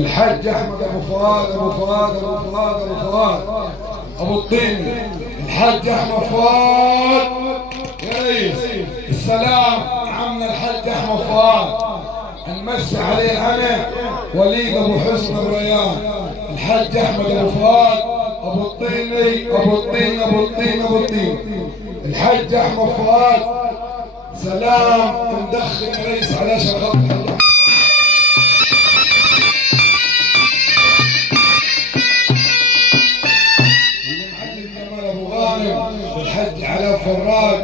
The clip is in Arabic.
الحاج احمد ابو فؤاد ابو فؤاد ابو فؤاد ابو فؤاد ابو الطيني، الحاج احمد فؤاد يا ريس. السلام عمنا الحاج احمد فؤاد، نمسي عليه انا وليد ابو حسن ابو ريان، الحاج احمد ابو فؤاد ابو الطيني ابو الطين ابو الطين ابو الطين، الحاج احمد فؤاد. سلام مدخن يا ريس على شغل الحاج الحاج علاء فراج،